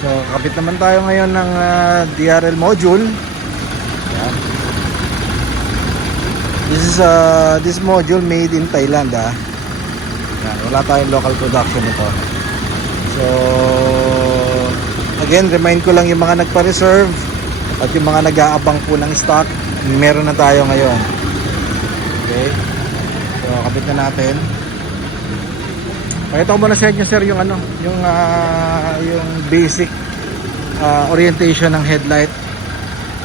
So kapit naman tayo ngayon ng DRL module. Yan. This module made in Thailand. Yan, wala tayong local production ito. So again, remind ko lang yung mga nagpa-reserve at yung mga nag-aabang po ng stock, meron na tayo ngayon. Okay, so kapit na natin. Pakita ko muna sa inyo sir yung yung basic orientation ng headlight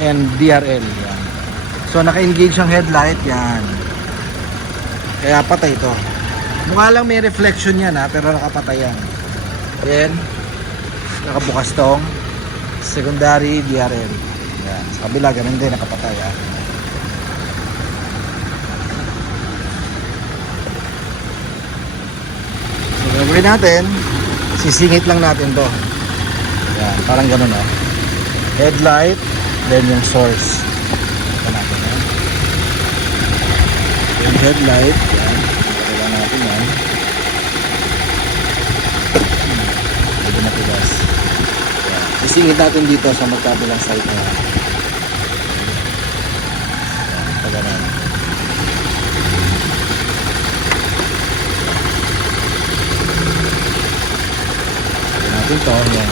and DRL. Yan. So naka-engage ang headlight, yan. Kaya patay ito. Mukha lang may reflection yan pero nakapatay yan. Then nakabukas tong secondary DRL. Yan. Sa kabila ganun din, nakapatay So gagawin natin, sisingit lang natin to. Yan, parang ganun headlight, then yung source. Ito natin yung headlight, yan. Kailangan natin yan. Medyo matigas. Yan. Sisingit natin dito sa magkabilang side na yan. Ito ganun. Natin to, yan.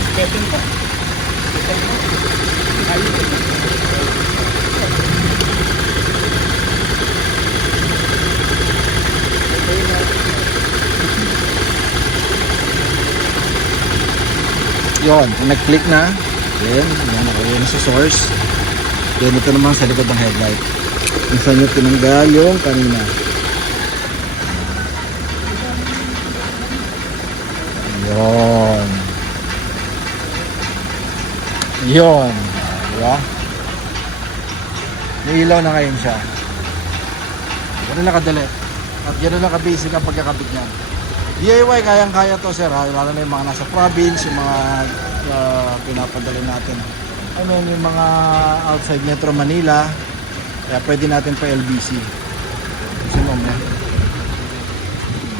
Yun, kung nag-click na, then nakawin na sa source. Then ito naman sa likod ng headlight. Kung saan nyo tinanggal yung kanina. Yun. Yun. Diba? May ilaw na ngayon siya. Ganun lang kadali. At ganun lang ka-basic ang pagkakabit niyan. DIY kayang-kaya to sir, lalo na yung mga nasa province, yung mga pinapadala natin. I mean, yung mga outside Metro Manila, kaya pwede natin pa LBC. Kasi mo mo.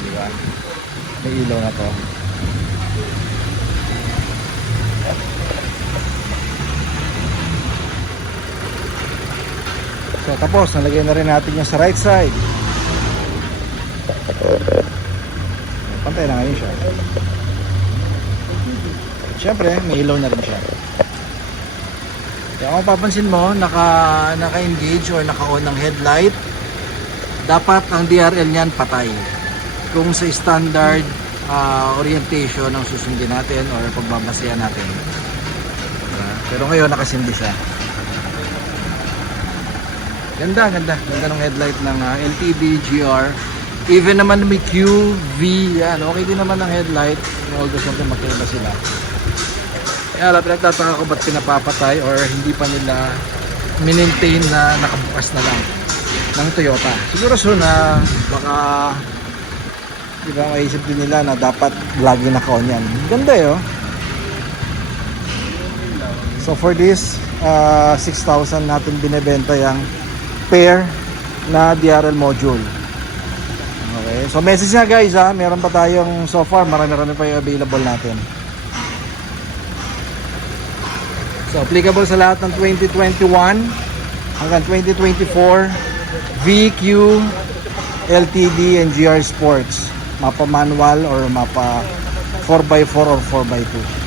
Diba? May ilaw na to. So tapos, nalagay na rin natin yung sa right side. Pantay na ngayon siya. Siyempre, may ilaw na rin siya. Kaya kung papansin mo, naka-engage or naka-on ng headlight, dapat ang DRL niyan patay. Kung sa standard orientation ang susundin natin or pagbabasehan natin. Pero ngayon, nakasindi siya. Ganda ng headlight ng LTD GR. Even naman may Q, V, yan. Okay din naman ang headlight. Although something magkaiba sila. Kaya alam, pinagtataka ko ba't pinapapatay or hindi pa nila maintain na nakabukas na lang ng Toyota. Siguro so na baka diba maisip din nila na dapat lagi naka-on yan. Ganda So for this 6,000 natin binebenta yung pair na DRL module. Okay, so message na guys meron pa tayong so far, marami pa yung available natin. So applicable sa lahat ng 2021 hanggang 2024 VQ, LTD and GR Sports, mapa manual or mapa 4x4 or 4x2.